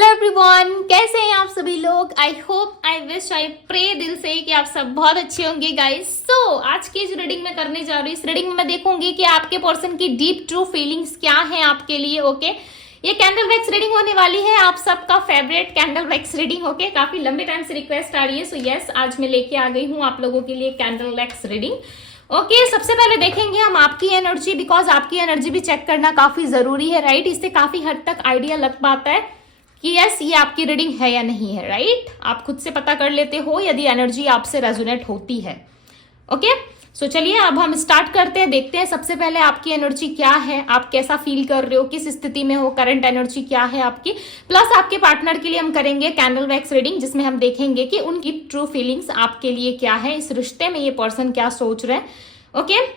Hello everyone, कैसे हैं आप सभी लोग। I hope, I wish, I pray दिल से कि आप सब बहुत अच्छे होंगे गाइस। सो आज की जो रीडिंग मैं करने जा रही हूँ, इस रीडिंग में मैं देखूंगी कि आपके पर्सन की डीप ट्रू फीलिंग्स क्या हैं आपके लिए। ओके, ये कैंडल वैक्स रीडिंग होने वाली है, आप सबका favourite candle wax reading. Okay, काफी लंबे टाइम से रिक्वेस्ट आ रही है। सो यस, आज मैं लेके आ गई हूँ आप लोगों के लिए कैंडल वैक्स रीडिंग। ओके, सबसे पहले देखेंगे हम आपकी एनर्जी, बिकॉज आपकी एनर्जी भी चेक करना काफी जरूरी है, राइट। इससे काफी हद तक आइडिया लग पाता है कि यस ये आपकी रीडिंग है या नहीं है, राइट। आप खुद से पता कर लेते हो यदि एनर्जी आपसे रेजोनेट होती है। ओके, सो चलिए अब हम स्टार्ट करते हैं, देखते हैं सबसे पहले आपकी एनर्जी क्या है, आप कैसा फील कर रहे हो, किस स्थिति में हो, करंट एनर्जी क्या है आपकी। प्लस आपके पार्टनर के लिए हम करेंगे कैंडल वैक्स रीडिंग, जिसमें हम देखेंगे कि उनकी ट्रू फीलिंग्स आपके लिए क्या है, इस रिश्ते में ये पर्सन क्या सोच रहे हैं। ओके,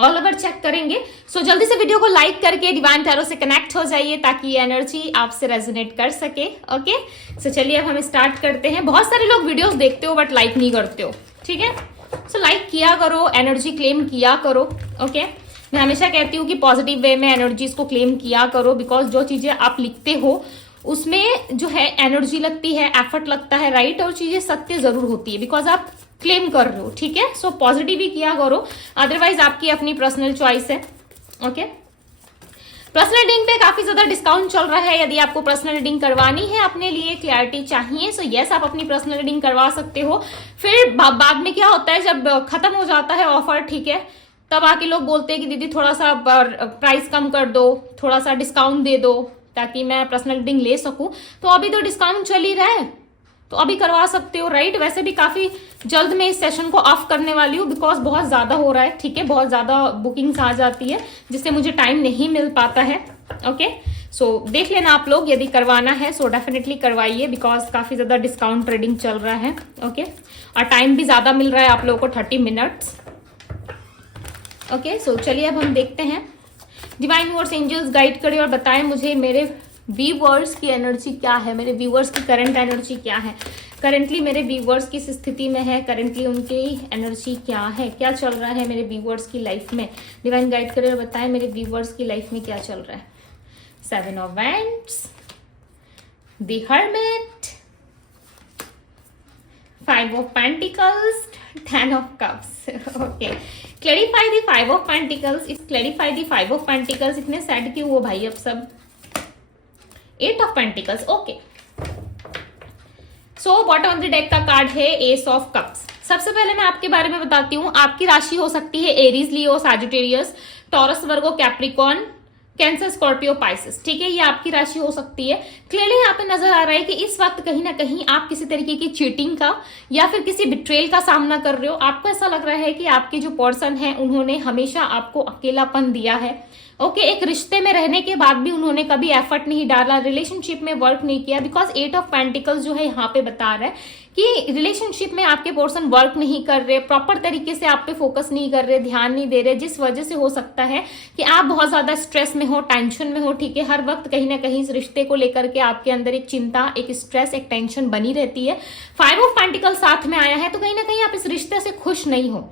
ऑल ओवर चेक करेंगे। सो जल्दी से वीडियो को लाइक करके डिवाइन टैरो से कनेक्ट हो जाइए ताकि ये एनर्जी आपसे रेजोनेट कर सके। ओके, सो चलिए अब हम स्टार्ट करते हैं। बहुत सारे लोग वीडियोस देखते हो बट लाइक नहीं करते हो, ठीक है। सो लाइक किया करो, एनर्जी क्लेम किया करो। ओके, मैं हमेशा कहती हूँ कि पॉजिटिव वे में एनर्जीज को क्लेम किया करो, बिकॉज जो चीजें आप लिखते हो उसमें जो है एनर्जी लगती है, एफर्ट लगता है, राइट। और चीजें सत्य जरूर होती है बिकॉज आप क्लेम कर रहे हो, ठीक है। सो पॉजिटिव ही किया करो, अदरवाइज आपकी अपनी पर्सनल चॉइस है। ओके, पर्सनल रीडिंग पे काफी ज्यादा डिस्काउंट चल रहा है। यदि आपको पर्सनल रीडिंग करवानी है, अपने लिए क्लैरिटी चाहिए, सो यस आप अपनी पर्सनल रीडिंग करवा सकते हो। फिर बाद में क्या होता है, जब खत्म हो जाता है ऑफर, ठीक है, तब आके लोग बोलते हैं कि दीदी थोड़ा सा प्राइस कम कर दो, थोड़ा सा डिस्काउंट दे दो ताकि मैं पर्सनल रीडिंग ले सकूं। तो अभी तो डिस्काउंट चल ही रहा है, तो अभी करवा सकते हो, राइट। वैसे भी काफी जल्द मैं इस सेशन को ऑफ करने वाली हूँ बिकॉज बहुत ज्यादा हो रहा है, ठीक है। बहुत ज्यादा बुकिंग्स आ जाती है जिससे मुझे टाइम नहीं मिल पाता है। ओके, सो देख लेना आप लोग, यदि करवाना है सो डेफिनेटली करवाइए बिकॉज काफी ज्यादा डिस्काउंट ट्रेडिंग चल रहा है। ओके, और टाइम भी ज्यादा मिल रहा है आप लोगों को, 30 मिनट्स। ओके, सो चलिए अब हम देखते हैं। डिवाइन यूनिवर्स एंजल्स गाइड करें और बताएं मुझे मेरे व्यूअर्स की एनर्जी क्या है, मेरे व्यूअर्स की करंट एनर्जी क्या है, करंटली मेरे व्यूअर्स किस स्थिति में है, करंटली उनकी एनर्जी क्या है, क्या चल रहा है मेरे व्यूअर्स की लाइफ में। डिवाइन गाइड करें और बताएं मेरे व्यूअर्स की लाइफ में क्या चल रहा है। 7 of wands, the hermit, 5 of pentacles, 10 of cups. Okay, clarify the 5 of pentacles, इस क्लैरिफाई द 5 ऑफ पेंटिकल्स। इतने सैड क्यों हो भाई अब सब। 8 of pentacles. Okay, so bottom of the deck का कार्ड है एस ऑफ कप्स। सबसे पहले मैं आपके बारे में बताती हूँ, आपकी राशि हो सकती है एरीज, लियो, सैजिटेरियस, टॉरस, वर्गो, कैप्रिकॉन, कैंसर, स्कॉर्पियो, पाइसेस, ठीक है। ये आपकी राशि हो सकती है। क्लियरली यहाँ पे नजर आ रहा है कि इस वक्त कहीं ना कहीं आप किसी तरीके की चीटिंग का या फिर किसी बिट्रेल का सामना कर रहे हो। आपको ऐसा लग रहा है कि आपके जो पर्सन है उन्होंने हमेशा आपको अकेलापन दिया है। ओके, एक रिश्ते में रहने के बाद भी उन्होंने कभी एफर्ट नहीं डाला, रिलेशनशिप में वर्क नहीं किया, बिकॉज 8 ऑफ पेंटिकल्स जो है यहाँ पे बता रहा है कि रिलेशनशिप में आपके पर्सन वर्क नहीं कर रहे, प्रॉपर तरीके से आप पे फोकस नहीं कर रहे, ध्यान नहीं दे रहे, जिस वजह से हो सकता है कि आप बहुत ज्यादा स्ट्रेस में हो, टेंशन में हो, ठीक है। हर वक्त कहीं ना कहीं इस रिश्ते को लेकर के आपके अंदर एक चिंता, एक स्ट्रेस, एक टेंशन बनी रहती है। 5 ऑफ पेंटिकल साथ में आया है, तो कहीं ना कहीं आप इस रिश्ते से खुश नहीं हो।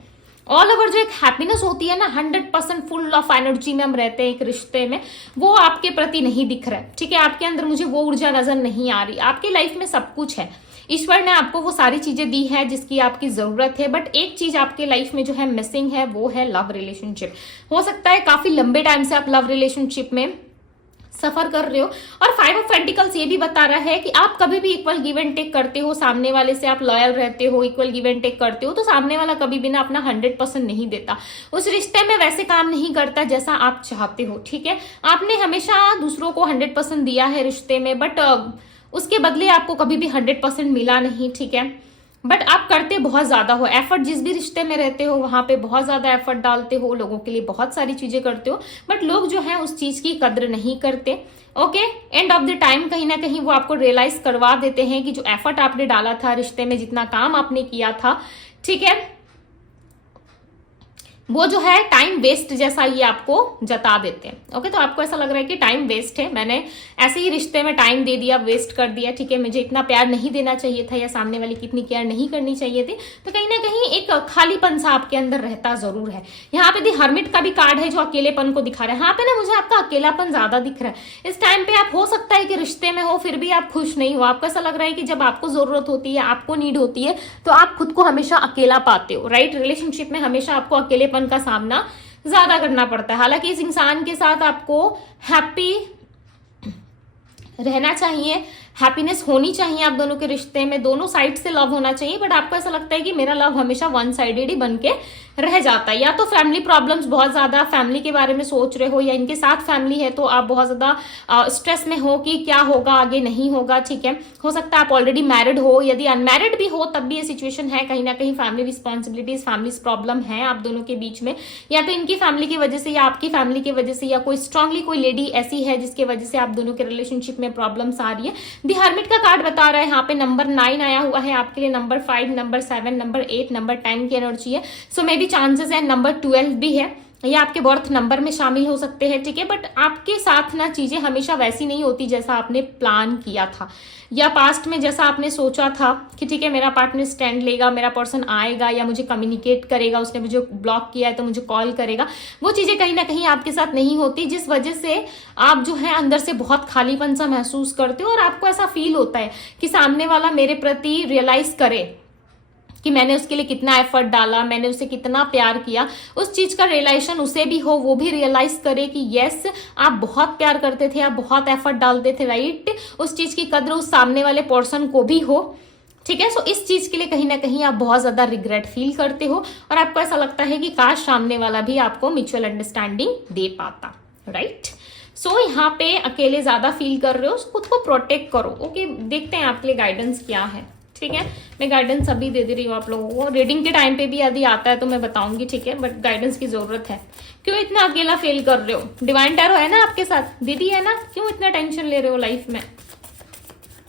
ऑल ओवर जो एक हैप्पीनेस होती है ना, 100% फुल ऑफ एनर्जी में हम रहते हैं एक रिश्ते में, वो आपके प्रति नहीं दिख रहा है, ठीक है। आपके अंदर मुझे वो ऊर्जा नजर नहीं आ रही। आपकी लाइफ में सब कुछ है, ईश्वर ने आपको वो सारी चीजें दी है जिसकी आपकी जरूरत है, बट एक चीज आपके लाइफ में जो है मिसिंग है, वो है लव रिलेशनशिप। हो सकता है काफी लंबे टाइम से आप लव रिलेशनशिप में सफर कर रहे हो। और 5 ऑफ पेंटिकल्स ये भी बता रहा है कि आप कभी भी इक्वल गिव एंड टेक करते हो, सामने वाले से आप लॉयल रहते हो, इक्वल गिव एंड टेक करते हो, तो सामने वाला कभी भी ना अपना 100% नहीं देता, उस रिश्ते में वैसे काम नहीं करता जैसा आप चाहते हो, ठीक है। आपने हमेशा दूसरों को 100% दिया है रिश्ते में, बट उसके बदले आपको कभी भी 100% मिला नहीं, ठीक है। बट आप करते बहुत ज्यादा हो एफर्ट, जिस भी रिश्ते में रहते हो वहां पे बहुत ज्यादा एफर्ट डालते हो, लोगों के लिए बहुत सारी चीजें करते हो, बट लोग जो है उस चीज की कद्र नहीं करते। Okay, end of the time कहीं ना कहीं वो आपको रियलाइज करवा देते हैं कि जो एफर्ट आपने डाला था रिश्ते में, जितना काम आपने किया था, ठीक है, वो जो है टाइम वेस्ट जैसा ये आपको जता देते हैं। ओके, तो आपको ऐसा लग रहा है कि टाइम वेस्ट है, मैंने ऐसे ही रिश्ते में टाइम दे दिया, वेस्ट कर दिया, ठीक है, मुझे इतना प्यार नहीं देना चाहिए था या सामने वाली की इतनी केयर नहीं करनी चाहिए थी, तो कहीं ना कहीं एक खालीपन सा आपके अंदर रहता जरूर है। यहाँ पे दी हर्मिट का भी कार्ड है जो अकेलेपन को दिखा रहा है। यहाँ पे ना मुझे आपका अकेलापन ज्यादा दिख रहा है। इस टाइम पे आप हो सकता है कि रिश्ते में हो फिर भी आप खुश नहीं हो। आपको ऐसा लग रहा है कि जब आपको जरूरत होती है, आपको नीड होती है, तो आप खुद को हमेशा अकेला पाते हो, राइट। रिलेशनशिप में हमेशा आपको अकेलेपन का सामना ज्यादा करना पड़ता है। हालांकि इस इंसान के साथ आपको हैप्पी रहना चाहिए, हैप्पीनेस होनी चाहिए आप दोनों के रिश्ते में, दोनों साइड से लव होना चाहिए, बट आपको ऐसा लगता है कि मेरा लव हमेशा वन साइडेड ही बन के रह जाता है। या तो फैमिली प्रॉब्लम्स, बहुत ज्यादा फैमिली के बारे में सोच रहे हो, या इनके साथ फैमिली है तो आप बहुत ज्यादा स्ट्रेस में हो कि क्या होगा आगे, नहीं होगा, ठीक है। हो सकता है आप ऑलरेडी मैरिड हो, यदि अनमैरिड भी हो तब भी ये सिचुएशन है। कहीं ना कहीं फैमिली रिस्पॉन्सिबिलिटीज, फैमिली प्रॉब्लम है आप दोनों के बीच में, या तो इनकी फैमिली की वजह से या आपकी फैमिली की वजह से, या कोई स्ट्रांगली कोई लेडी ऐसी है जिसकी वजह से आप दोनों के रिलेशनशिप में प्रॉब्लम्स आ रही है। द हर्मिट का कार्ड बता रहा है यहाँ पे नंबर 9 आया हुआ है आपके लिए, नंबर 5, नंबर 7, नंबर 8, नंबर 10 की एनर्जी है। सो मे बी चांसेस है नंबर 12 भी है, ये आपके बर्थ नंबर में शामिल हो सकते हैं, ठीक है। बट आपके साथ ना चीजें हमेशा वैसी नहीं होती जैसा आपने प्लान किया था, या पास्ट में जैसा आपने सोचा था कि ठीक है मेरा पार्टनर स्टैंड लेगा, मेरा पर्सन आएगा या मुझे कम्युनिकेट करेगा, उसने मुझे ब्लॉक किया है तो मुझे कॉल करेगा। वो चीजें कहीं ना कहीं आपके साथ नहीं होती, जिस वजह से आप जो है अंदर से बहुत खालीपन सा महसूस करते हो, और आपको ऐसा फील होता है कि सामने वाला मेरे प्रति रियलाइज करे कि मैंने उसके लिए कितना एफर्ट डाला, मैंने उसे कितना प्यार किया, उस चीज का रियलाइजेशन उसे भी हो, वो भी रियलाइज करे कि यस आप बहुत प्यार करते थे, आप बहुत एफर्ट डालते थे, राइट। उस चीज की कद्र उस सामने वाले पर्सन को भी हो, ठीक है। सो इस चीज के लिए कहीं ना कहीं आप बहुत ज्यादा रिग्रेट फील करते हो, और आपको ऐसा लगता है कि काश सामने वाला भी आपको म्यूचुअल अंडरस्टैंडिंग दे पाता, राइट। सो यहाँ पे अकेले ज्यादा फील कर रहे हो, खुद को प्रोटेक्ट करो। ओके, देखते हैं आपके लिए गाइडेंस क्या है, ठीक है। मैं गाइडेंस अभी दे दे रही हूँ आप लोगों को, रीडिंग के टाइम पे भी यदि आता है तो मैं बताऊंगी, ठीक है, बट गाइडेंस की जरूरत है। क्यों इतना अकेला फील कर रहे हो? डिवाइन टैरो है ना आपके साथ, दीदी है ना, क्यों इतना टेंशन ले रहे हो लाइफ में?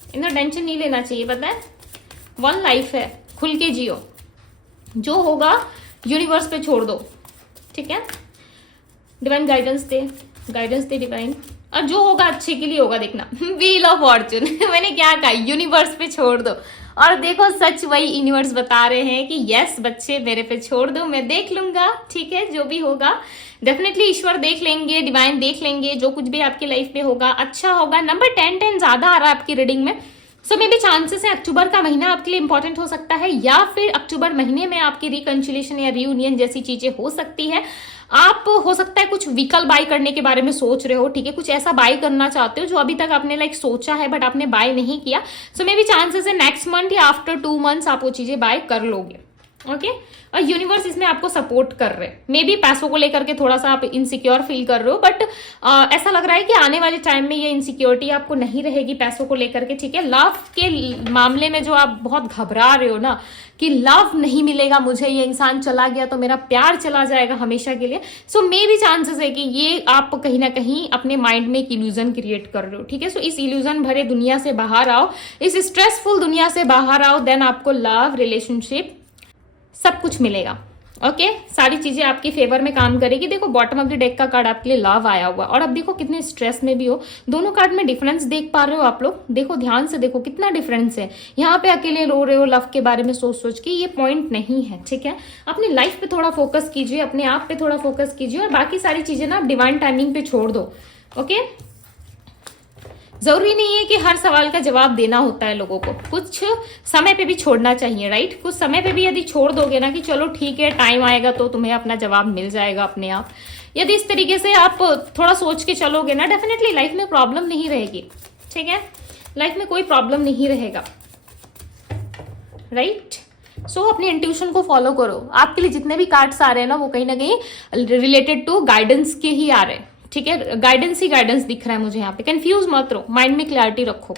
इतना टेंशन नहीं लेना चाहिए, पता है, वन लाइफ है, खुल के जियो, जो होगा यूनिवर्स पे छोड़ दो, ठीक है। डिवाइन गाइडेंस दे डिवाइन, और जो होगा अच्छे के लिए होगा, देखना। व्हील ऑफ फॉर्चून मैंने क्या कहा, यूनिवर्स पे छोड़ दो, और देखो सच वही यूनिवर्स बता रहे हैं कि यस बच्चे मेरे पे छोड़ दो, मैं देख लूंगा, ठीक है, जो भी होगा डेफिनेटली ईश्वर देख लेंगे, डिवाइन देख लेंगे, जो कुछ भी आपकी लाइफ में होगा अच्छा होगा। नंबर 10 ज्यादा आ रहा है आपकी रीडिंग में, सो मे बी चांसेस है अक्टूबर का महीना आपके लिए इंपॉर्टेंट हो सकता है, या फिर अक्टूबर महीने में आपकी रिकंसिलिएशन या रियूनियन जैसी चीजें हो सकती है। आप हो सकता है कुछ व्हीकल बाय करने के बारे में सोच रहे हो, ठीक है, कुछ ऐसा बाय करना चाहते हो जो अभी तक आपने लाइक सोचा है बट आपने बाय नहीं किया। सो मे बी चांसेस है नेक्स्ट मंथ या आफ्टर 2 मंथ्स आप वो चीजें बाय कर लोगे, ओके। और यूनिवर्स इसमें आपको सपोर्ट कर रहे हैं। मे बी पैसों को लेकर के थोड़ा सा आप इनसिक्योर फील कर रहे हो, बट ऐसा लग रहा है कि आने वाले टाइम में ये इनसिक्योरिटी आपको नहीं रहेगी पैसों को लेकर के, ठीक है। लव के मामले में जो आप बहुत घबरा रहे हो ना कि लव नहीं मिलेगा मुझे, ये इंसान चला गया तो मेरा प्यार चला जाएगा हमेशा के लिए, सो मे बी चांसेस है कि ये आप कहीं ना कहीं अपने माइंड में एक इल्यूजन क्रिएट कर रहे हो, ठीक है। सो इस इल्यूजन भरे दुनिया से बाहर आओ, इस स्ट्रेसफुल दुनिया से बाहर आओ, देन आपको लव, रिलेशनशिप सब कुछ मिलेगा, ओके। सारी चीजें आपकी फेवर में काम करेगी। देखो बॉटम ऑफ द डेक का कार्ड आपके लिए लव आया हुआ, और अब देखो कितने स्ट्रेस में भी हो, दोनों कार्ड में डिफरेंस देख पा रहे हो आप लोग, देखो ध्यान से देखो कितना डिफरेंस है। यहाँ पे अकेले रो रहे हो लव के बारे में सोच सोच के, ये पॉइंट नहीं है, ठीक है। अपनी लाइफ पे थोड़ा फोकस कीजिए, अपने आप पे थोड़ा फोकस कीजिए, और बाकी सारी चीजें ना आप डिवाइन टाइमिंग पे छोड़ दो, ओके। जरूरी नहीं है कि हर सवाल का जवाब देना होता है लोगों को, कुछ समय पे भी छोड़ना चाहिए, राइट। कुछ समय पे भी यदि छोड़ दोगे ना कि चलो ठीक है टाइम आएगा तो तुम्हें अपना जवाब मिल जाएगा अपने आप, यदि इस तरीके से आप थोड़ा सोच के चलोगे ना, डेफिनेटली लाइफ में प्रॉब्लम नहीं रहेगी, ठीक है। लाइफ में कोई प्रॉब्लम नहीं रहेगा, राइट। सो अपने इंट्यूशन को फॉलो करो। आपके लिए जितने भी कार्ड्स आ रहे हैं ना वो कहीं ना कहीं रिलेटेड टू गाइडेंस के ही आ रहे हैं, ठीक है। गाइडेंस ही गाइडेंस दिख रहा है मुझे यहाँ पे, कंफ्यूज मत रहो, माइंड में क्लैरिटी रखो,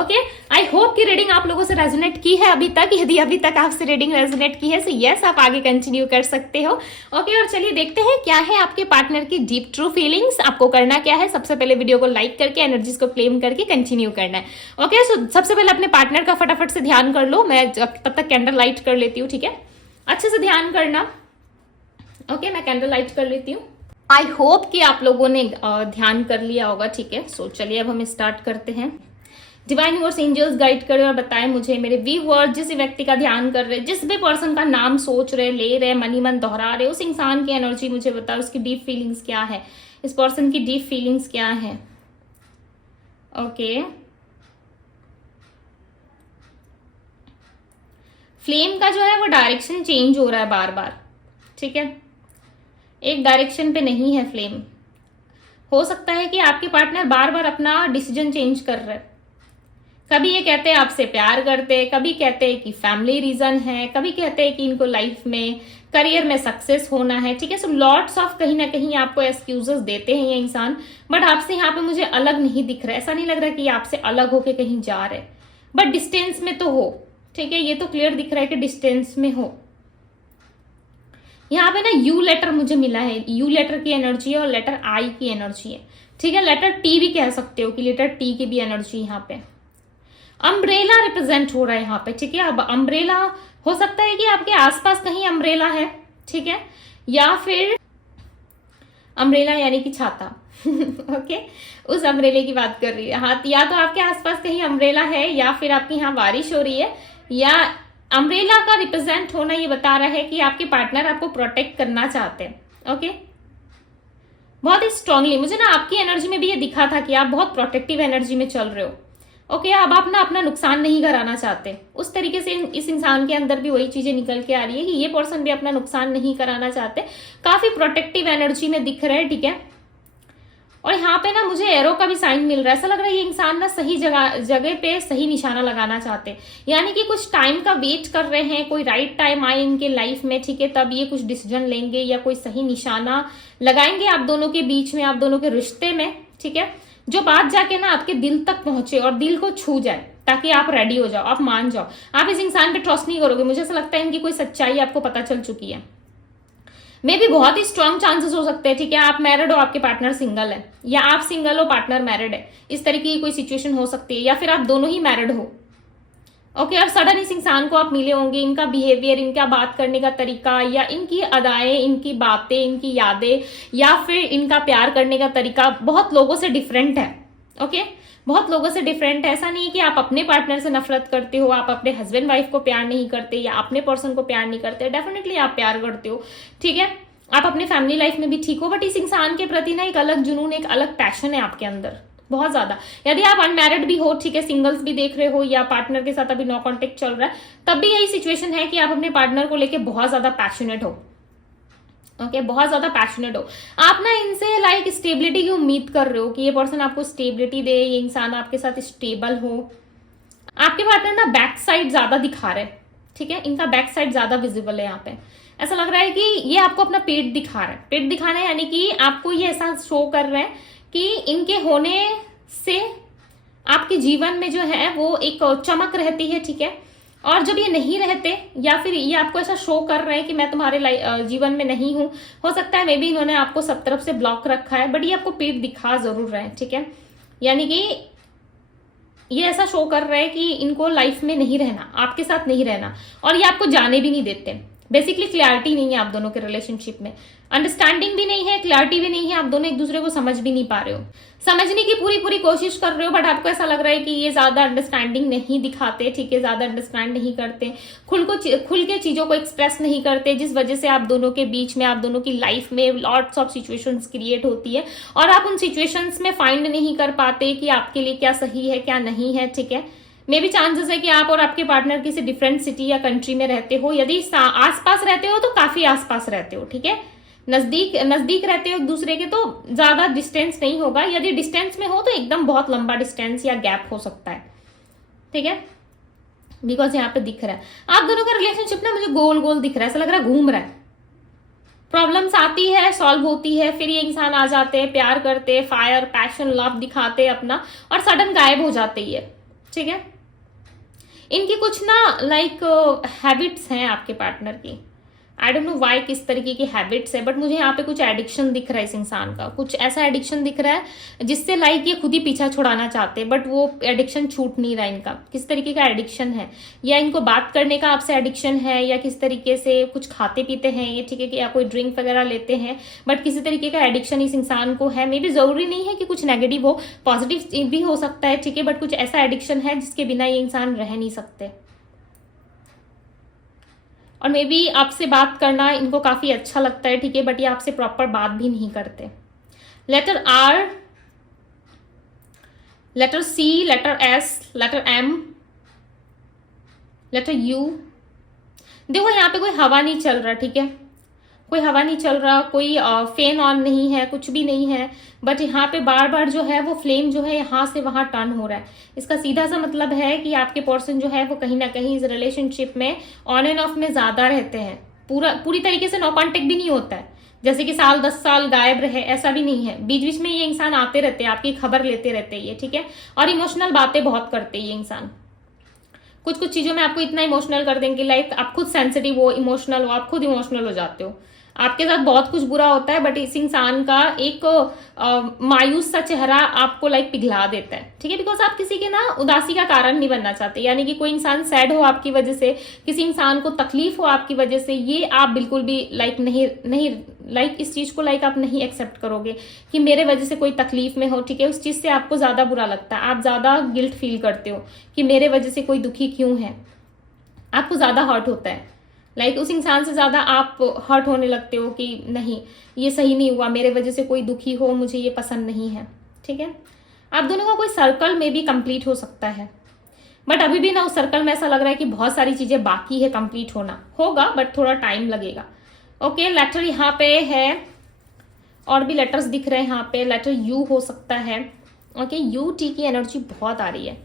ओके। आई होप कि रीडिंग आप लोगों से रेजोनेट की है अभी तक। यदि अभी तक आपसे रीडिंग रेजोनेट की है सो यस आप आगे कंटिन्यू कर सकते हो, ओके। और चलिए देखते हैं क्या है आपके पार्टनर की डीप ट्रू फीलिंग्स। आपको करना क्या है, सबसे पहले वीडियो को लाइक करके एनर्जीज को क्लेम करके कंटिन्यू करना है, ओके। सो सबसे पहले अपने पार्टनर का फटाफट से ध्यान कर लो, मैं तब तक कैंडल लाइट कर लेती हूँ, ठीक है। अच्छे से ध्यान करना, ओके, मैं कैंडल लाइट कर लेती हूँ। आई होप कि आप लोगों ने ध्यान कर लिया होगा, ठीक है। सो चलिए अब हम स्टार्ट करते हैं। डिवाइन यूनिवर्स एंजल्स गाइड करें और बताएं मुझे, मेरे व्यूअर जिस व्यक्ति का ध्यान कर रहे, जिस भी पर्सन का नाम सोच रहे, ले रहे, मनी मन दोहरा रहे, उस इंसान की एनर्जी मुझे बताओ, उसकी डीप फीलिंग्स क्या है, इस पर्सन की डीप फीलिंग्स क्या है। ओके, फ्लेम का जो है वो डायरेक्शन चेंज हो रहा है बार बार, ठीक है, एक डायरेक्शन पे नहीं है फ्लेम। हो सकता है कि आपके पार्टनर बार बार अपना डिसीजन चेंज कर रहे, कभी ये कहते हैं आपसे प्यार करते, कभी कहते हैं कि फैमिली रीजन है, कभी कहते हैं कि इनको लाइफ में करियर में सक्सेस होना है, ठीक है। सो लॉट्स ऑफ कहीं ना कहीं आपको एक्सक्यूजेस देते हैं ये इंसान, बट आपसे यहाँ पे मुझे अलग नहीं दिख रहा है, ऐसा नहीं लग रहा कि आपसे अलग होके कहीं जा रहे, बट डिस्टेंस में तो हो, ठीक है। ये तो क्लियर दिख रहा है कि डिस्टेंस में हो। यहाँ पे ना यू लेटर मुझे मिला है, यू लेटर की एनर्जी है और लेटर आई की एनर्जी है, ठीक है। लेटर टी भी कह सकते हो कि लेटर टी की भी एनर्जी यहाँ पे। अम्ब्रेला रिप्रेजेंट हो रहा है यहाँ पे, ठीक है। अब अम्ब्रेला हो सकता है कि आपके आसपास कहीं अम्ब्रेला है, ठीक है, या फिर अम्ब्रेला यानी कि छाता ओके, उस अम्ब्रेले की बात कर रही है। हाँ, या तो आपके आसपास कहीं अम्ब्रेला है, या फिर आपके यहाँ बारिश हो रही है, या अम्ब्रेला का रिप्रेजेंट होना ये बता रहा है कि आपके पार्टनर आपको प्रोटेक्ट करना चाहते हैं। ओके, बहुत ही स्ट्रांगली मुझे ना आपकी एनर्जी में भी ये दिखा था कि आप बहुत प्रोटेक्टिव एनर्जी में चल रहे हो। ओके, अब आप ना अपना नुकसान नहीं कराना चाहते, उस तरीके से इस इंसान के अंदर भी वही चीजें निकल के आ रही है कि ये पर्सन भी अपना नुकसान नहीं कराना चाहते, काफी प्रोटेक्टिव एनर्जी में दिख रहे हैं, ठीक है। और यहाँ पे ना मुझे एरो का भी साइन मिल रहा है, ऐसा लग रहा है ये इंसान ना सही जगह पे सही निशाना लगाना चाहते हैं, यानी कि कुछ टाइम का वेट कर रहे हैं, कोई राइट टाइम आए इनके लाइफ में, ठीक है, तब ये कुछ डिसीजन लेंगे या कोई सही निशाना लगाएंगे आप दोनों के बीच में, आप दोनों के रिश्ते में, ठीक है। जो बात जाके ना आपके दिल तक पहुंचे और दिल को छू जाए, ताकि आप रेडी हो जाओ, आप मान जाओ। आप इस इंसान पे ट्रस्ट नहीं करोगे, मुझे ऐसा लगता है इनकी कोई सच्चाई आपको पता चल चुकी है। मे भी बहुत ही स्ट्रांग चांसेस हो सकते हैं, ठीक है। आप मैरिड हो, आपके पार्टनर सिंगल है, या आप सिंगल हो, पार्टनर मैरिड है, इस तरीके की कोई सिचुएशन हो सकती है, या फिर आप दोनों ही मैरिड हो। ओके, और सडन इस इंसान को आप मिले होंगे, इनका बिहेवियर, इनका बात करने का तरीका, या इनकी अदाएं, इनकी बातें, इनकी यादें, या फिर इनका प्यार करने का तरीका बहुत लोगों से डिफरेंट है। ओके, बहुत लोगों से डिफरेंट है। ऐसा नहीं है कि आप अपने पार्टनर से नफरत करते हो, आप अपने हस्बैंड वाइफ को प्यार नहीं करते, या अपने पर्सन को प्यार नहीं करते, डेफिनेटली आप प्यार करते हो, ठीक है। आप अपनी फैमिली लाइफ में भी ठीक हो, बट इस इंसान के प्रति ना एक अलग जुनून, एक अलग पैशन है आपके अंदर, बहुत ज्यादा। यदि आप अनमैरिड भी हो, ठीक है, सिंगल्स भी देख रहे हो, या पार्टनर के साथ अभी नो कॉन्टेक्ट चल रहा है, तब भी यही सिचुएशन है कि आप अपने पार्टनर को लेके बहुत ज्यादा पैशनेट हो। ओके, बहुत ज्यादा पैशनेट हो आप ना इनसे, लाइक स्टेबिलिटी की उम्मीद कर रहे हो कि ये पर्सन आपको स्टेबिलिटी दे, ये इंसान आपके साथ स्टेबल हो। आपके पार्टनर ना बैक साइड ज्यादा दिखा रहे हैं, ठीक है, इनका बैक साइड ज्यादा विजिबल है यहाँ पे। ऐसा लग रहा है कि ये आपको अपना पेट दिखा रहा है, पेट दिखाना है, यानी कि आपको ये ऐसा शो कर रहे हैं कि इनके होने से आपके जीवन में जो है वो एक चमक रहती है, ठीक है। और जब ये नहीं रहते, या फिर ये आपको ऐसा शो कर रहे हैं कि मैं तुम्हारे जीवन में नहीं हूं, हो सकता है मे बी इन्होंने आपको सब तरफ से ब्लॉक रखा है, बट ये आपको पेट दिखा जरूर रहे हैं, ठीक है। यानी कि ये ऐसा शो कर रहा है कि इनको लाइफ में नहीं रहना, आपके साथ नहीं रहना, और ये आपको जाने भी नहीं देते। बेसिकली क्लैरिटी नहीं है आप दोनों के रिलेशनशिप में, अंडरस्टैंडिंग भी नहीं है, क्लैरिटी भी नहीं है, आप दोनों एक दूसरे को समझ भी नहीं पा रहे हो, समझने की पूरी कोशिश कर रहे हो, बट आपको ऐसा लग रहा है कि ये ज्यादा अंडरस्टैंडिंग नहीं दिखाते, ठीक है, ज्यादा अंडरस्टैंड नहीं करते, खुल के चीजों को एक्सप्रेस नहीं करते, जिस वजह से आप दोनों के बीच में, आप दोनों की लाइफ में लॉट्स ऑफ सिचुएशंस क्रिएट होती है, और आप उन सिचुएशंस में फाइंड नहीं कर पाते कि आपके लिए क्या सही है क्या नहीं है, ठीक है। मे भी चांसेस है कि आप और आपके पार्टनर किसी डिफरेंट सिटी या कंट्री में रहते हो, यदि आसपास रहते हो तो काफी आसपास रहते हो, ठीक है, नजदीक रहते हो एक दूसरे के तो ज्यादा डिस्टेंस नहीं होगा, यदि डिस्टेंस में हो तो एकदम बहुत लंबा डिस्टेंस या गैप हो सकता है, ठीक है, बिकॉज यहाँ पे दिख रहा है आप दोनों का रिलेशनशिप ना मुझे गोल गोल दिख रहा है, ऐसा लग रहा है घूम रहा है, प्रॉब्लम्स आती है, सॉल्व होती है, फिर ये इंसान आ जाते हैं, प्यार करते, फायर पैशन लव दिखाते अपना, और सडन गायब हो जाते ही है, ठीक है। इनकी कुछ ना लाइक हैबिट्स हैं आपके पार्टनर की, आई डोंट नो वाई किस तरीके की हैबिट्स है, बट मुझे यहाँ पे कुछ एडिक्शन दिख रहा है इस इंसान का, कुछ ऐसा एडिक्शन दिख रहा है जिससे लाइक ये खुद ही पीछा छुड़ाना चाहते हैं, बट वो एडिक्शन छूट नहीं रहा इनका। किस तरीके का एडिक्शन है, या इनको बात करने का आपसे एडिक्शन है, या किस तरीके से कुछ खाते पीते हैं ये, ठीक है, कि या कोई ड्रिंक वगैरह लेते हैं, बट किसी तरीके का एडिक्शन इस इंसान को है। मे बी जरूरी नहीं है कि कुछ नेगेटिव हो, पॉजिटिव भी हो सकता है, ठीक है, बट कुछ ऐसा एडिक्शन है जिसके बिना ये इंसान रह नहीं सकते। और मे बी आपसे बात करना इनको काफी अच्छा लगता है, ठीक है, बट ये आपसे प्रॉपर बात भी नहीं करते। Letter R, letter C, letter S, letter M, letter U. देखो यहाँ पे कोई हवा नहीं चल रहा, ठीक है, कोई हवा नहीं चल रहा, कोई फैन ऑन नहीं है, कुछ भी नहीं है, बट यहाँ पे बार बार जो है वो फ्लेम जो है यहाँ से वहां टर्न हो रहा है। इसका सीधा सा मतलब है कि आपके पर्सन जो है वो कहीं ना कहीं इस रिलेशनशिप में ऑन एंड ऑफ में ज्यादा रहते हैं। पूरी तरीके से नो कॉन्टेक्ट भी नहीं होता है, जैसे कि साल 10 साल गायब रहे, ऐसा भी नहीं है। बीच बीच में ये इंसान आते रहते हैं, आपकी खबर लेते रहते हैं, ठीक है, और इमोशनल बातें बहुत करते हैं ये इंसान। कुछ कुछ चीजों में आपको इतना इमोशनल कर देंगे, लाइक आप खुद सेंसिटिव हो, इमोशनल हो, आप खुद इमोशनल हो जाते हो, आपके साथ बहुत कुछ बुरा होता है, बट इस इंसान का एक मायूस सा चेहरा आपको लाइक पिघला देता है, ठीक है, बिकॉज आप किसी के ना उदासी का कारण नहीं बनना चाहते। यानी कि कोई इंसान सैड हो आपकी वजह से, किसी इंसान को तकलीफ हो आपकी वजह से, ये आप बिल्कुल भी लाइक नहीं लाइक इस चीज को लाइक आप नहीं एक्सेप्ट करोगे कि मेरे वजह से कोई तकलीफ में हो, ठीक है, उस चीज से आपको ज्यादा बुरा लगता है, आप ज्यादा गिल्ट फील करते हो कि मेरे वजह से कोई दुखी क्यों है, आपको ज्यादा हर्ट होता है, लाइक उस इंसान से ज्यादा आप हर्ट होने लगते हो कि नहीं ये सही नहीं हुआ, मेरे वजह से कोई दुखी हो, मुझे ये पसंद नहीं है, ठीक है। आप दोनों का कोई सर्कल में भी कंप्लीट हो सकता है, बट अभी भी ना उस सर्कल में ऐसा लग रहा है कि बहुत सारी चीजें बाकी है कंप्लीट होना, होगा बट थोड़ा टाइम लगेगा। ओके, लेटर यहाँ पे है, और भी लेटर्स दिख रहे हैं यहाँ पे, लेटर यू हो सकता है। ओके, यू टी की एनर्जी बहुत आ रही है,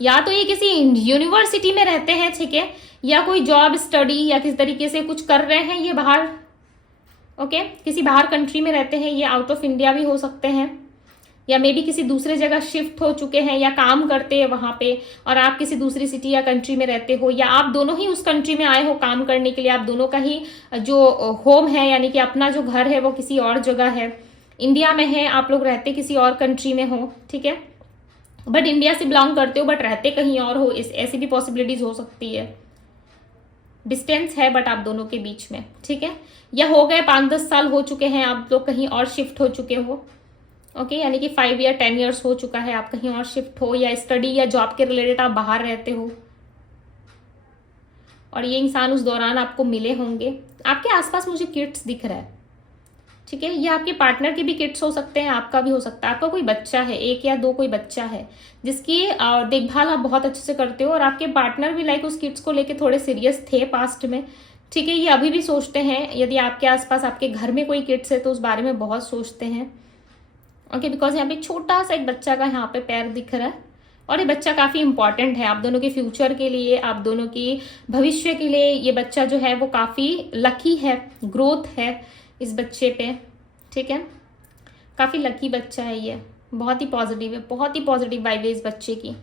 या तो ये किसी यूनिवर्सिटी में रहते हैं, ठीक है, या कोई जॉब स्टडी या किस तरीके से कुछ कर रहे हैं ये बाहर। ओके, किसी बाहर कंट्री में रहते हैं, ये आउट ऑफ इंडिया भी हो सकते हैं, या मे बी किसी दूसरे जगह शिफ्ट हो चुके हैं या काम करते हैं वहां पे, और आप किसी दूसरी सिटी या कंट्री में रहते हो, या आप दोनों ही उस कंट्री में आए हो काम करने के लिए, आप दोनों का ही जो होम है यानी कि अपना जो घर है वो किसी और जगह है, इंडिया में है, आप लोग रहते किसी और कंट्री में हो, ठीक है, बट इंडिया से बिलोंग करते हो बट रहते कहीं और हो, ऐसी भी पॉसिबिलिटीज हो सकती है। डिस्टेंस है बट आप दोनों के बीच में, ठीक है, या हो गए 5-10 साल हो चुके हैं, आप लोग कहीं और शिफ्ट हो चुके हो। ओके, यानी कि 5 या 10 ईयर्स हो चुका है, आप कहीं और शिफ्ट हो, या स्टडी या जॉब के रिलेटेड आप बाहर रहते हो, और ये इंसान उस दौरान आपको मिले होंगे। आपके आसपास मुझे किड्स दिख रहा है, ठीक है, ये आपके पार्टनर के भी किड्स हो सकते हैं, आपका भी हो सकता है, आपका कोई बच्चा है, 1 या 2 कोई बच्चा है जिसकी देखभाल आप बहुत अच्छे से करते हो, और आपके पार्टनर भी लाइक उस किड्स को लेके थोड़े सीरियस थे पास्ट में, ठीक है, ये अभी भी सोचते हैं, यदि आपके आसपास आपके घर में कोई किड्स है तो उस बारे में बहुत सोचते हैं। ओके, बिकॉज यहाँ पे छोटा सा एक बच्चा का यहाँ पे पैर दिख रहा है, और ये बच्चा काफी इंपॉर्टेंट है आप दोनों के फ्यूचर के लिए, आप दोनों की भविष्य के लिए। ये बच्चा जो है वो काफी लकी है, ग्रोथ है इस बच्चे पे, ठीक है, काफी लकी बच्चा है ये, बहुत ही पॉजिटिव है, बहुत ही पॉजिटिव वाइब है इस बच्चे की।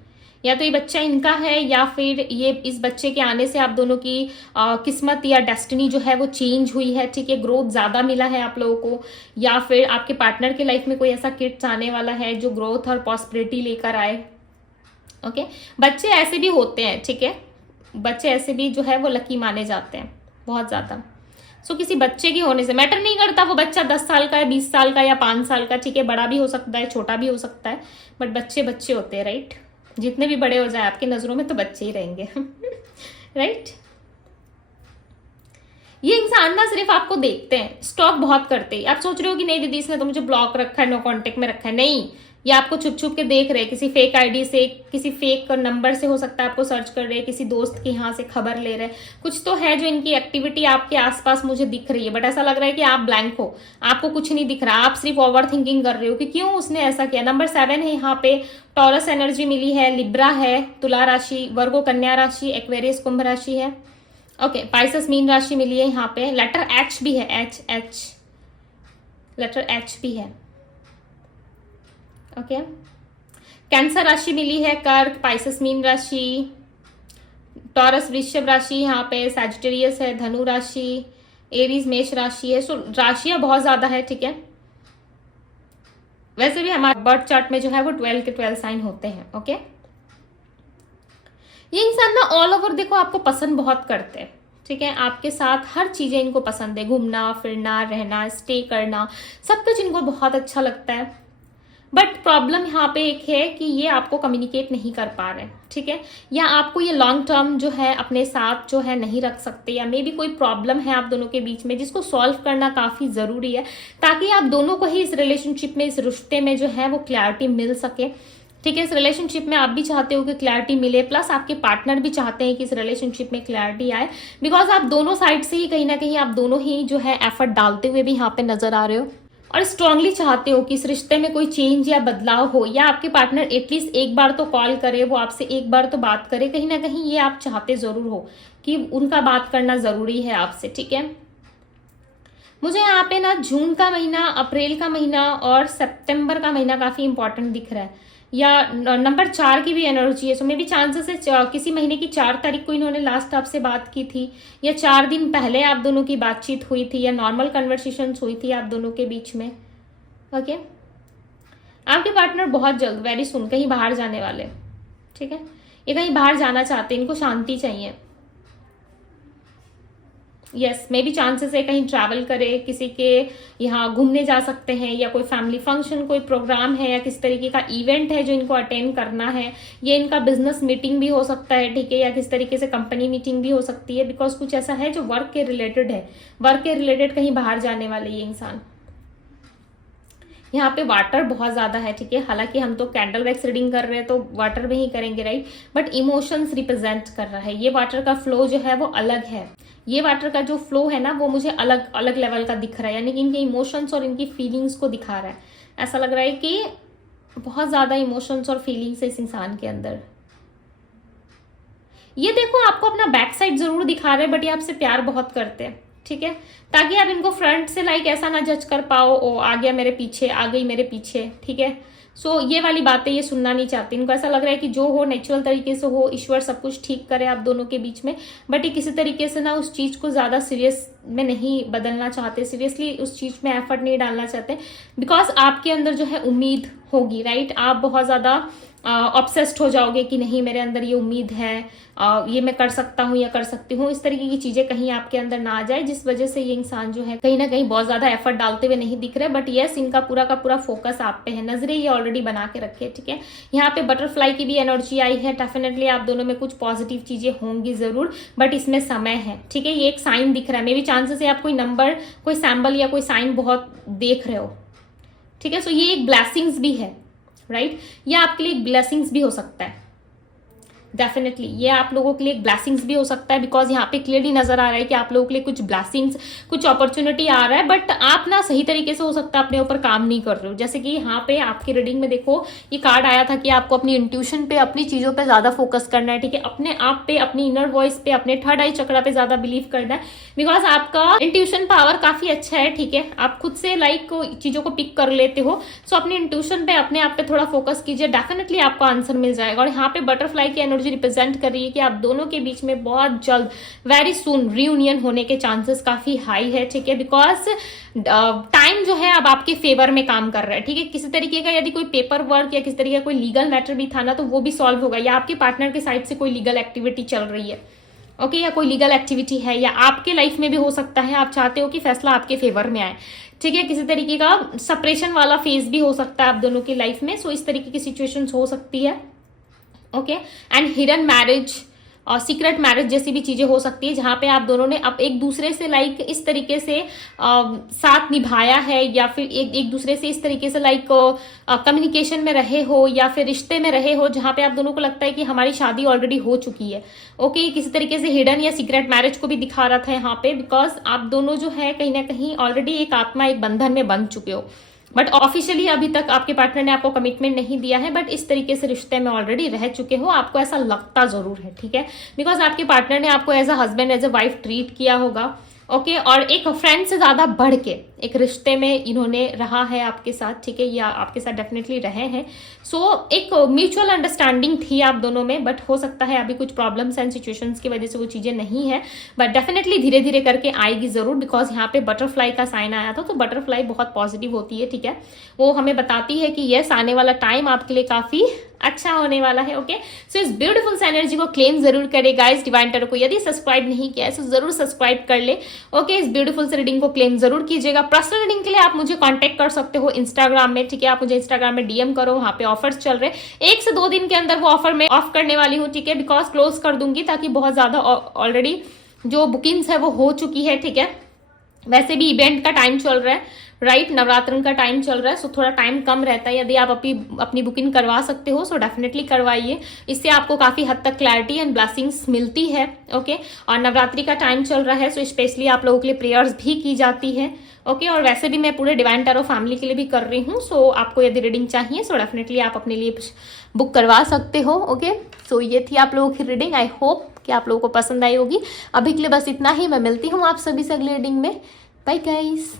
या तो ये बच्चा इनका है, या फिर ये इस बच्चे के आने से आप दोनों की किस्मत या डेस्टिनी जो है वो चेंज हुई है, ठीक है, ग्रोथ ज्यादा मिला है आप लोगों को, या फिर आपके पार्टनर के लाइफ में कोई ऐसा किड्स आने वाला है जो ग्रोथ और पॉस्पेरिटी लेकर आए। ओके, बच्चे ऐसे भी होते हैं, ठीक है, बच्चे ऐसे भी जो है वो लकी माने जाते हैं बहुत ज्यादा। सो किसी बच्चे के होने से मैटर नहीं करता वो बच्चा 10 साल का है, 20 साल का या 5 साल का, ठीक है, बड़ा भी हो सकता है, छोटा भी हो सकता है, बट बच्चे बच्चे होते हैं, राइट। जितने भी बड़े हो जाए आपकी नजरों में तो बच्चे ही रहेंगे राइट। ये इंसान ना सिर्फ आपको देखते हैं, स्टॉक बहुत करते हैं। आप सोच रहे हो कि नहीं दीदी इसने तो मुझे ब्लॉक रखा है, नो कांटेक्ट में रखा है, नहीं, ये आपको छुप छुप के देख रहे हैं, किसी फेक आईडी से, किसी फेक नंबर से हो सकता है आपको सर्च कर रहे हैं, किसी दोस्त के यहाँ से खबर ले रहे हैं, कुछ तो है जो इनकी एक्टिविटी आपके आसपास मुझे दिख रही है, बट ऐसा लग रहा है कि आप ब्लैंक हो, आपको कुछ नहीं दिख रहा, आप सिर्फ ओवर थिंकिंग कर रहे हो कि क्यों उसने ऐसा किया। नंबर 7 है यहाँ पे, टॉरस एनर्जी मिली है, लिब्रा है, तुला राशि, वर्गो कन्या राशि, एक्वेरियस कुंभ राशि है, ओके, पाइसेस मीन राशि मिली है यहाँ पे, लेटर एच भी है, एच लेटर एच भी है, ओके, कैंसर राशि मिली है, कर्क, पाइसेस मीन राशि, टॉरस वृषभ राशि यहाँ पे, सैजिटेरियस है, धनु राशि, एरीज मेष राशि है, सो राशियां बहुत ज्यादा है, ठीक है। वैसे भी हमारे बर्थ चार्ट में जो है वो 12 के 12 साइन होते हैं, ओके। ये इंसान ना ऑल ओवर देखो आपको पसंद बहुत करते हैं, ठीक है। आपके साथ हर चीजें इनको पसंद है, घूमना फिरना, रहना, स्टे करना, सब कुछ इनको बहुत अच्छा लगता है। बट प्रॉब्लम यहाँ पे एक है कि ये आपको कम्युनिकेट नहीं कर पा रहे, ठीक है, या आपको ये लॉन्ग टर्म जो है अपने साथ जो है नहीं रख सकते, या मे बी कोई प्रॉब्लम है आप दोनों के बीच में जिसको सॉल्व करना काफी जरूरी है, ताकि आप दोनों को ही इस रिलेशनशिप में, इस रिश्ते में जो है वो क्लैरिटी मिल सके, ठीक है। इस रिलेशनशिप में आप भी चाहते हो कि क्लैरिटी मिले, प्लस आपके पार्टनर भी चाहते हैं कि इस रिलेशनशिप में क्लैरिटी आए, बिकॉज आप दोनों साइड से ही कहीं ना कहीं आप दोनों ही जो है एफर्ट डालते हुए भी यहाँ पे नजर आ रहे हो, और स्ट्रांगली चाहते हो कि इस रिश्ते में कोई चेंज या बदलाव हो, या आपके पार्टनर एटलीस्ट एक बार तो कॉल करे, वो आपसे एक बार तो बात करे, कहीं ना कहीं ये आप चाहते जरूर हो कि उनका बात करना जरूरी है आपसे, ठीक है। मुझे यहाँ पे ना जून का महीना, अप्रैल का महीना और सितंबर का महीना काफी इंपॉर्टेंट दिख रहा है, या नंबर 4 की भी एनर्जी है, सो मे बी चांसेस है किसी महीने की 4 तारीख को इन्होंने लास्ट आपसे बात की थी, या 4 दिन पहले आप दोनों की बातचीत हुई थी, या नॉर्मल कन्वर्सेशन हुई थी आप दोनों के बीच में, ओके। आपके पार्टनर बहुत जल्द, वेरी सुन, कहीं बाहर जाने वाले, ठीक है। ये कहीं बाहर जाना चाहते हैं, इनको शांति चाहिए, यस, मे बी चांसेस है कहीं ट्रैवल करे, किसी के यहाँ घूमने जा सकते हैं, या कोई फैमिली फंक्शन, कोई प्रोग्राम है, या किस तरीके का इवेंट है जो इनको अटेंड करना है, ये इनका बिजनेस मीटिंग भी हो सकता है, ठीक है, या किस तरीके से कंपनी मीटिंग भी हो सकती है, बिकॉज कुछ ऐसा है जो वर्क के रिलेटेड है, वर्क के रिलेटेड कहीं बाहर जाने वाले ये इंसान। यहाँ पे वाटर बहुत ज्यादा है, ठीक है, हालांकि हम तो कैंडल वैक्स रीडिंग कर रहे हैं तो वाटर में ही करेंगे, राइट, बट इमोशंस रिप्रेजेंट कर रहा है। ये वाटर का फ्लो जो है वो अलग है, ये वाटर का जो फ्लो है ना वो मुझे अलग अलग लेवल का दिख रहा है, यानी कि इनके इमोशंस और इनकी फीलिंग्स को दिखा रहा है। ऐसा लग रहा है कि बहुत ज्यादा इमोशंस और फीलिंग्स है इस इंसान के अंदर। ये देखो आपको अपना बैक साइड जरूर दिखा रहे हैं, बट ये आपसे प्यार बहुत करते हैं, ठीक है, ताकि आप इनको फ्रंट से लाइक ऐसा ना जज कर पाओ, ओ आ गया मेरे पीछे, आ गई मेरे पीछे, ठीक है। सो ये वाली बातें ये सुनना नहीं चाहते, इनको ऐसा लग रहा है कि जो हो नेचुरल तरीके से हो, ईश्वर सब कुछ ठीक करे आप दोनों के बीच में, बट ये किसी तरीके से ना उस चीज को ज्यादा सीरियस में नहीं बदलना चाहते, सीरियसली उस चीज में एफर्ट नहीं डालना चाहते, बिकॉज आपके अंदर जो है उम्मीद होगी, राइट, आप बहुत ज्यादा ऑब्सेस्ड हो जाओगे कि नहीं मेरे अंदर ये उम्मीद है, ये मैं कर सकता हूँ या कर सकती हूँ, इस तरीके की चीजें कहीं आपके अंदर ना आ जाए, जिस वजह से ये इंसान जो है कहीं ना कहीं बहुत ज्यादा एफर्ट डालते हुए नहीं दिख रहे। बट यस, इनका पूरा का पूरा फोकस आप पे है, नजरें ये ऑलरेडी बना के रखे, ठीक है। यहाँ पे बटरफ्लाई की भी एनर्जी आई है, डेफिनेटली आप दोनों में कुछ पॉजिटिव चीजें होंगी जरूर, बट इसमें समय है, ठीक है। ये एक साइन दिख रहा है, मे बी चांसेस है आप कोई नंबर, कोई सैम्बल या कोई साइन बहुत देख रहे हो, ठीक है। सो ये एक ब्लेसिंग्स भी है, राइट, ये आपके लिए ब्लेसिंग्स भी हो सकता है, डेफिनेटली ये आप लोगों के लिए एक ब्लेसिंग्स भी हो सकता है, बिकॉज यहाँ पे क्लियरली नजर आ रहा है कि आप लोगों के लिए कुछ ब्लेसिंग्स, कुछ अपॉर्चुनिटी आ रहा है, बट आप ना सही तरीके से हो सकता है अपने ऊपर काम नहीं कर रहे हो। जैसे कि यहाँ पे आपकी रीडिंग में देखो ये कार्ड आया था कि आपको अपनी इंट्यूशन पे, अपनी चीजों पे ज्यादा फोकस करना है, ठीक है, अपने आप पे, अपनी इनर वॉइस पे, अपने थर्ड आई चक्रा पे ज्यादा बिलीव करना है, बिकॉज आपका इंट्यूशन पावर काफी अच्छा है, ठीक है, आप खुद से लाइक चीजों को पिक कर लेते हो। सो अपनी इंट्यूशन पे, अपने आप पे थोड़ा फोकस कीजिए, डेफिनेटली आपको आंसर मिल जाएगा। और यहाँ पे बटरफ्लाई की एनर्जी रिप्रेजेंट कर रही है कि आप दोनों के बीच में बहुत जल्द, वेरी सून रियूनियन होने के चांसेस काफी हाई है, ठीक है, बिकॉज टाइम जो है अब आपके फेवर में काम कर रहा है, ठीक है। किसी तरीके का यदि कोई पेपर वर्क या किसी तरीके का कोई लीगल मैटर भी था ना तो वो भी सॉल्व होगा, या आपके पार्टनर के साइड से कोई लीगल एक्टिविटी चल रही है, ओके, या कोई लीगल एक्टिविटी है, या आपके लाइफ में भी हो सकता है आप चाहते हो कि फैसला आपके फेवर में आए, ठीक है। किसी तरीके का सेपरेशन वाला फेज भी हो सकता है आप दोनों की लाइफ में, सो इस तरीके की सिचुएशंस हो सकती है, ओके। एंड हिडन मैरिज और सीक्रेट मैरिज जैसी भी चीजें हो सकती है, जहां पे आप दोनों ने अब एक दूसरे से लाइक इस तरीके से साथ निभाया है, या फिर एक दूसरे से इस तरीके से लाइक कम्युनिकेशन में रहे हो, या फिर रिश्ते में रहे हो, जहां पे आप दोनों को लगता है कि हमारी शादी ऑलरेडी हो चुकी है, ओके। किसी तरीके से हिडन या सीक्रेट मैरिज को भी दिखा रहा था यहाँ पे, बिकॉज आप दोनों जो है कहीं ना कहीं ऑलरेडी एक आत्मा, एक बंधन में बंध चुके हो, बट ऑफिशियली अभी तक आपके पार्टनर ने आपको कमिटमेंट नहीं दिया है, बट इस तरीके से रिश्ते में ऑलरेडी रह चुके हो, आपको ऐसा लगता जरूर है, ठीक है, बिकॉज आपके पार्टनर ने आपको as a husband, as a wife treat किया होगा, ओके। और एक फ्रेंड से ज्यादा बढ़ के, एक रिश्ते में इन्होंने रहा है आपके साथ, ठीक है, या आपके साथ डेफिनेटली रहे हैं। सो एक म्यूचुअल अंडरस्टैंडिंग थी आप दोनों में, बट हो सकता है अभी कुछ प्रॉब्लम्स एंड सिचुएशंस की वजह से वो चीज़ें नहीं है, बट डेफिनेटली धीरे धीरे करके आएगी ज़रूर, बिकॉज यहाँ पे बटरफ्लाई का साइन आया था। तो बटरफ्लाई बहुत पॉजिटिव होती है, ठीक है, वो हमें बताती है कि यस, आने वाला टाइम आपके लिए काफ़ी अच्छा होने वाला है। ओके, सो इस ब्यूटीफुल सी एनर्जी को क्लेम जरूर करें गाइस। डिवाइन टैरो को यदि सब्सक्राइब नहीं किया है तो जरूर सब्सक्राइब कर ले। ओके, इस ब्यूटीफुल सी रीडिंग को क्लेम जरूर कीजिएगा। पर्सनल रीडिंग के लिए आप मुझे कांटेक्ट कर सकते हो इंस्टाग्राम में, ठीक है, आप मुझे इंस्टाग्राम में डीएम करो, वहां पे ऑफर्स चल रहे हैं। 1 से 2 दिन के अंदर वो ऑफर मैं ऑफ करने वाली हूँ, ठीक है, बिकॉज क्लोज कर दूंगी, ताकि बहुत ज्यादा ऑलरेडी जो बुकिंग्स है वो हो चुकी है, ठीक है। वैसे भी इवेंट का टाइम चल रहा है, राइट, नवरात्रन का टाइम चल रहा है, सो थोड़ा टाइम कम रहता है। यदि आप अपनी बुकिंग करवा सकते हो सो डेफिनेटली करवाइए, इससे आपको काफ़ी हद तक क्लैरिटी एंड ब्लेसिंग्स मिलती है। ओके, और नवरात्रि का टाइम चल रहा है, सो स्पेशली आप लोगों के लिए प्रेयर्स भी की जाती है। ओके, और वैसे भी मैं पूरे डिवाइन टैरो फैमिली के लिए भी कर रही हूँ, सो आपको यदि रीडिंग चाहिए सो डेफिनेटली आप अपने लिए बुक करवा सकते हो। ओके, सो ये थी आप लोगों की रीडिंग। आई होप कि आप लोगों को पसंद आई होगी। अभी के लिए बस इतना ही, मैं मिलती हूँ आप सभी से अगली रीडिंग में। Bye guys.